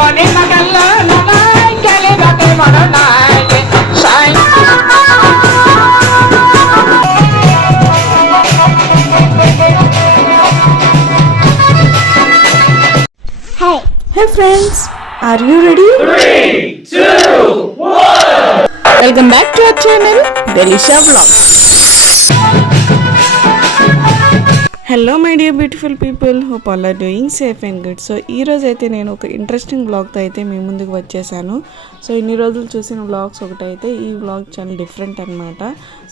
Hi. Hey friends, are you ready? 3, 2, 1. Welcome back to our channel, Delisha Vlogs. Hello my dear beautiful people hope all are doing safe and good so ఈరోజు అయితే నేను ఒక interesting బ్లాగ్తో అయితే మీ ముందుకు వచ్చేసాను so ఇన్ని రోజులు చూసిన బ్లాగ్స్ ఒకటైతే ఈ బ్లాగ్ చాలా డిఫరెంట్ అనమాట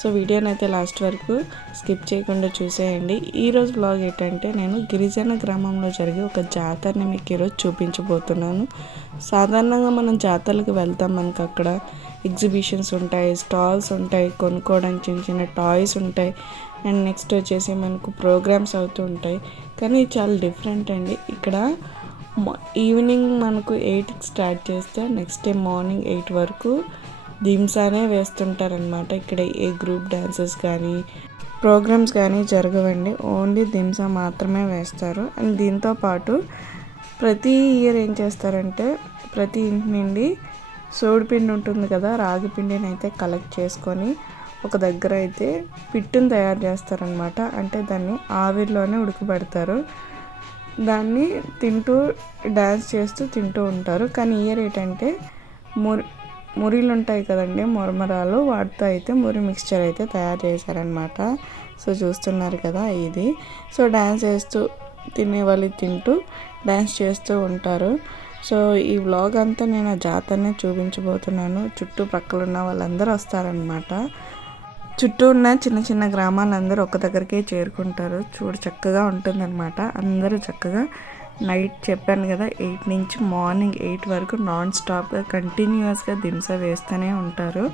సో వీడియోని అయితే లాస్ట్ వరకు స్కిప్ చేయకుండా చూసేయండి ఈరోజు బ్లాగ్ ఏంటంటే నేను గిరిజన గ్రామంలో జరిగే ఒక జాతరని మీకు ఈరోజు చూపించబోతున్నాను సాధారణంగా మనం జాతరలకు వెళ్తాం మనకు అక్కడ ఎగ్జిబిషన్స్ ఉంటాయి స్టాల్స్ ఉంటాయి కొనుక్కోవడానికి చిన్న చిన్న టాయ్స్ ఉంటాయి అండ్ నెక్స్ట్ వచ్చేసి మనకు ప్రోగ్రామ్స్ అవుతూ ఉంటాయి కానీ చాలా డిఫరెంట్ అండి ఇక్కడ ఈవినింగ్ మనకు ఎయిట్కి స్టార్ట్ చేస్తే నెక్స్ట్ డే మార్నింగ్ ఎయిట్ వరకు దింసానే వేస్తుంటారనమాట ఇక్కడ ఏ గ్రూప్ డాన్సెస్ కానీ ప్రోగ్రామ్స్ కానీ జరగవండి ఓన్లీ దింసా మాత్రమే వేస్తారు అండ్ దీంతో పాటు ప్రతి ఇయర్ ఏం చేస్తారంటే ప్రతి ఇంటి నుండి సోడిపిండి ఉంటుంది కదా రాగి పిండిని అయితే కలెక్ట్ చేసుకొని ఒక దగ్గర అయితే పిట్టును తయారు చేస్తారనమాట అంటే దాన్ని ఆవిరిలోనే ఉడకబెడతారు దాన్ని తింటూ డ్యాన్స్ చేస్తూ తింటూ ఉంటారు కానీ ఇయర్ ఏంటంటే మురి మురిలు ఉంటాయి కదండి మురమరాలు వాటితో అయితే మురి మిక్స్చర్ అయితే తయారు చేశారనమాట సో చూస్తున్నారు కదా ఇది సో డ్యాన్స్ చేస్తూ తినే వాళ్ళు తింటూ డ్యాన్స్ చేస్తూ ఉంటారు సో ఈ వ్లాగ్ అంతా నేను ఆ జాతరనే చూపించబోతున్నాను చుట్టూ పక్కల ఉన్న వాళ్ళందరూ వస్తారనమాట చుట్టూ ఉన్న చిన్న చిన్న గ్రామాలందరూ ఒక దగ్గరికే చేరుకుంటారు చూడు చక్కగా ఉంటుందన్నమాట అందరూ చక్కగా నైట్ చెప్పాను కదా ఎయిట్ నుంచి మార్నింగ్ ఎయిట్ వరకు నాన్ స్టాప్గా కంటిన్యూస్గా దింస వేస్తూనే ఉంటారు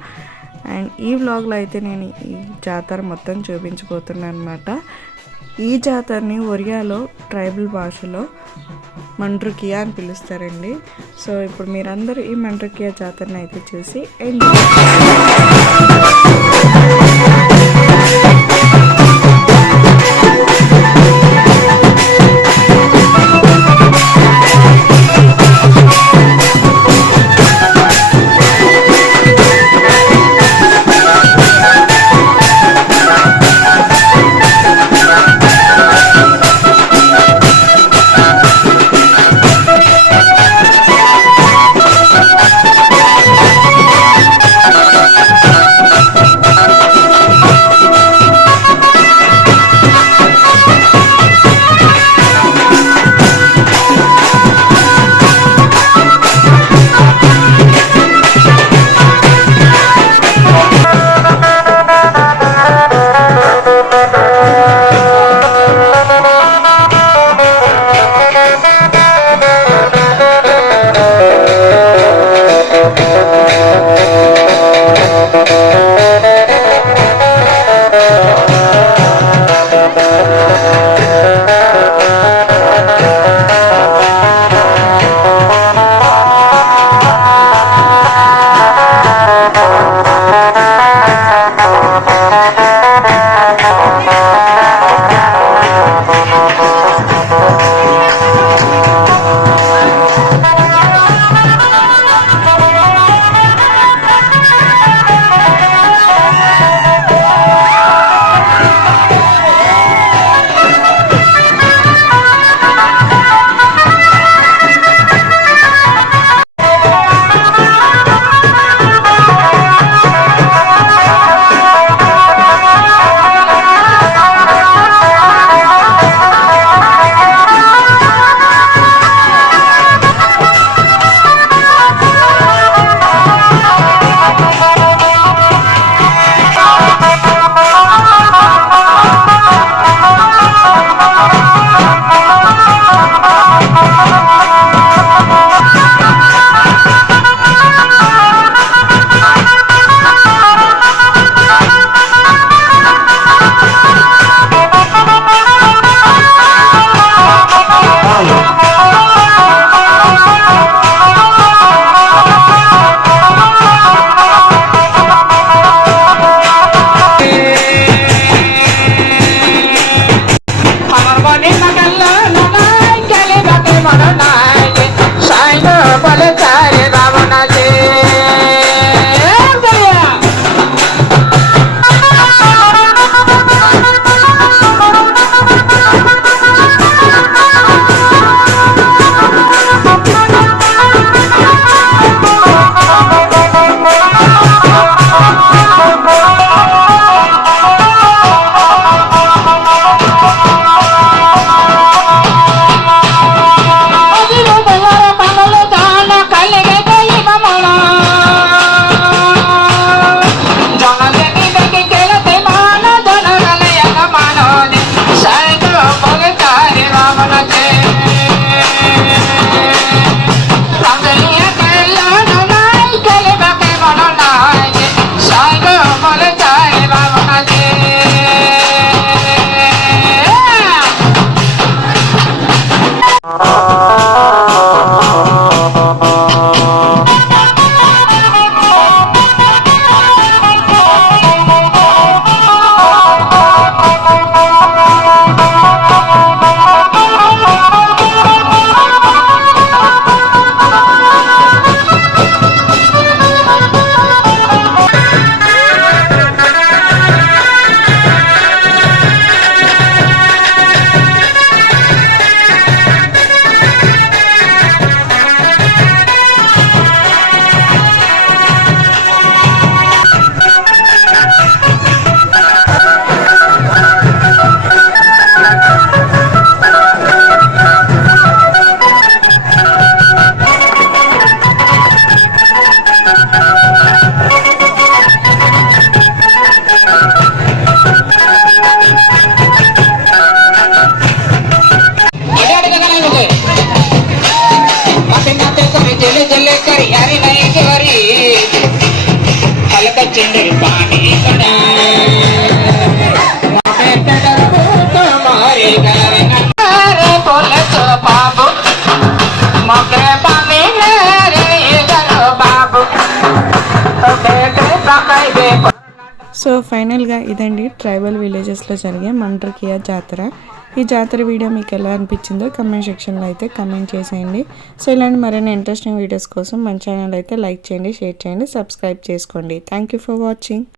అండ్ ఈ వ్లాగ్లో అయితే నేను ఈ జాతర మొత్తం చూపించబోతున్నాను అనమాట ఈ జాతరని ఒరియాలో ట్రైబల్ భాషలో మండ్రుకియా అని పిలుస్తారండి సో ఇప్పుడు మీరందరూ ఈ మండ్రుకియా జాతరని అయితే చూసి ఎంజాయ్ సో ఫైనల్గా ఇదండి ట్రైబల్ విలేజెస్లో జరిగే మండ్రకియా జాతర ఈ జాతర వీడియో మీకు ఎలా అనిపించిందో కమెంట్ సెక్షన్లో అయితే కమెంట్ చేసేయండి సో ఇలాంటి మరిన్ని ఇంట్రెస్టింగ్ వీడియోస్ కోసం మన ఛానల్ అయితే లైక్ చేయండి షేర్ చేయండి సబ్స్క్రైబ్ చేసుకోండి థ్యాంక్ యూ ఫర్ వాచింగ్